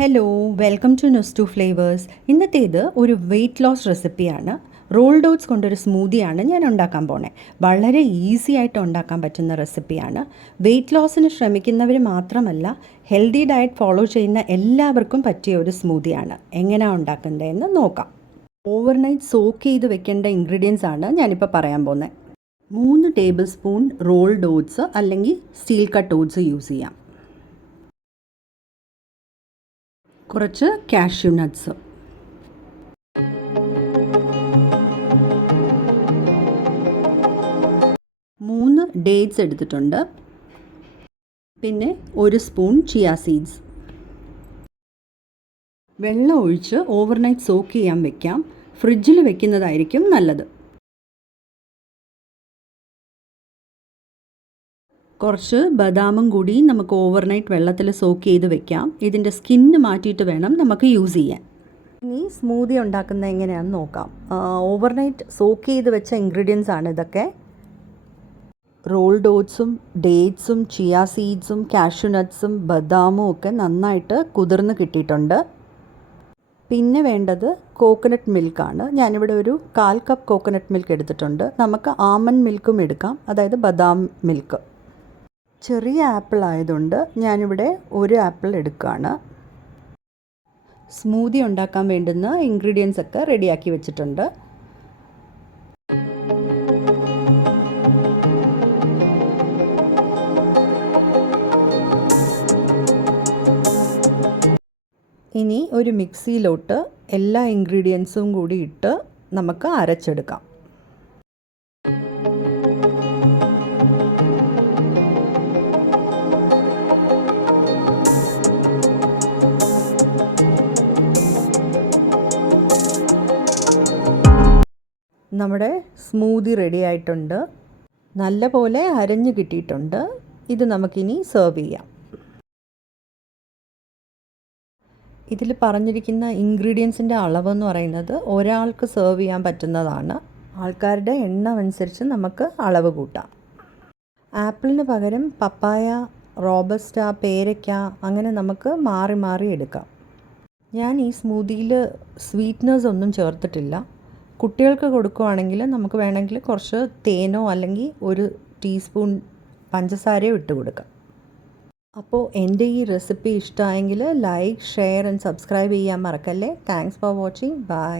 Hello welcome to Nustu flavours. ഇന്നത്തേത് ഒരു weight loss റെസിപ്പിയാണ്. റോൾഡ് ഓട്സ് കൊണ്ടൊരു സ്മൂതിയാണ് ഞാൻ ഉണ്ടാക്കാൻ പോണേ. വളരെ ഈസി ആയിട്ട് ഉണ്ടാക്കാൻ പറ്റുന്ന റെസിപ്പിയാണ്. വെയ്റ്റ് ലോസിന് ശ്രമിക്കുന്നവർ മാത്രമല്ല, ഹെൽത്തി ഡയറ്റ് ഫോളോ ചെയ്യുന്ന എല്ലാവർക്കും പറ്റിയ ഒരു സ്മൂതിയാണ്. എങ്ങനെയാണ് ഉണ്ടാക്കുന്നതെന്ന് നോക്കാം. ഓവർനൈറ്റ് സോക്ക് ചെയ്ത് വെക്കേണ്ട ഇൻഗ്രീഡിയൻസ് ആണ് ഞാനിപ്പോൾ പറയാൻ പോകുന്നത്. 3 ടേബിൾ സ്പൂൺ റോൾഡ് ഓട്സ് അല്ലെങ്കിൽ സ്റ്റീൽ കട്ട് ഓട്സ് യൂസ് ചെയ്യാം. കുറച്ച് കാഷ്യൂ നട്ട്സ്, 3 ഡേറ്റ്സ് എടുത്തിട്ടുണ്ട്. പിന്നെ 1 സ്പൂൺ ചിയ സീഡ്സ്. വെള്ളം ഒഴിച്ച് ഓവർനൈറ്റ് സോക്ക് ചെയ്യാൻ വെക്കാം. ഫ്രിഡ്ജിൽ വെക്കുന്നതായിരിക്കും നല്ലത്. കുറച്ച് ബദാമും കൂടി നമുക്ക് ഓവർനൈറ്റ് വെള്ളത്തിൽ സോക്ക് ചെയ്ത് വെക്കാം. ഇതിൻ്റെ സ്കിന്ന് മാറ്റിയിട്ട് വേണം നമുക്ക് യൂസ് ചെയ്യാൻ. ഇനി സ്മൂതി ഉണ്ടാക്കുന്നത് എങ്ങനെയാണെന്ന് നോക്കാം. ഓവർനൈറ്റ് സോക്ക് ചെയ്ത് വെച്ച ഇൻഗ്രീഡിയൻസ് ആണ് ഇതൊക്കെ. റോൾഡ് ഓട്സും ഡേറ്റ്സും ചിയ സീഡ്സും കാഷ്യൂ നട്ട്സും ബദാമും ഒക്കെ നന്നായിട്ട് കുതിർന്ന് കിട്ടിയിട്ടുണ്ട്. പിന്നെ വേണ്ടത് കോക്കനട്ട് മിൽക്കാണ്. ഞാനിവിടെ ഒരു 1/4 കപ്പ് കോക്കനട്ട് മിൽക്ക് എടുത്തിട്ടുണ്ട്. നമുക്ക് ആൽമണ്ട് മിൽക്കും എടുക്കാം, അതായത് ബദാം മിൽക്ക്. ചെറിയ ആപ്പിൾ ആയതുകൊണ്ട് ഞാനിവിടെ 1 ആപ്പിൾ എടുക്കുകയാണ്. സ്മൂതി ഉണ്ടാക്കാൻ വേണ്ടുന്ന ഇൻഗ്രീഡിയൻസ് ഒക്കെ റെഡിയാക്കി വെച്ചിട്ടുണ്ട്. ഇനി ഒരു മിക്സിയിലോട്ട് എല്ലാ ഇൻഗ്രീഡിയൻസും കൂടി ഇട്ട് നമുക്ക് അരച്ചെടുക്കാം. നമ്മുടെ സ്മൂതി റെഡി ആയിട്ടുണ്ട്. നല്ല പോലെ അരഞ്ഞു കിട്ടിയിട്ടുണ്ട്. ഇത് നമുക്കിനി സെർവ് ചെയ്യാം. ഇതിൽ പറഞ്ഞിരിക്കുന്ന ഇൻഗ്രീഡിയൻസിൻ്റെ അളവെന്ന് പറയുന്നത് ഒരാൾക്ക് സെർവ് ചെയ്യാൻ പറ്റുന്നതാണ്. ആൾക്കാരുടെ എണ്ണം അനുസരിച്ച് നമുക്ക് അളവ് കൂട്ടാം. ആപ്പിളിന് പകരം പപ്പായ, റോബസ്റ്റ, പേരയ്ക്ക അങ്ങനെ നമുക്ക് മാറി മാറി എടുക്കാം. ഞാൻ ഈ സ്മൂതിയിൽ സ്വീറ്റ്നേഴ്സ് ഒന്നും ചേർത്തിട്ടില്ല. കുട്ടികൾക്ക് കൊടുക്കുകയാണെങ്കിൽ നമുക്ക് വേണമെങ്കിൽ കുറച്ച് തേനോ അല്ലെങ്കിൽ 1 ടീസ്പൂൺ പഞ്ചസാരയോ ഇട്ട് കൊടുക്കാം. അപ്പോൾ എൻ്റെ ഈ റെസിപ്പി ഇഷ്ടമായെങ്കിൽ ലൈക്ക്, ഷെയർ ആൻഡ് സബ്സ്ക്രൈബ് ചെയ്യാൻ മറക്കല്ലേ. Thanks for watching. ബൈ.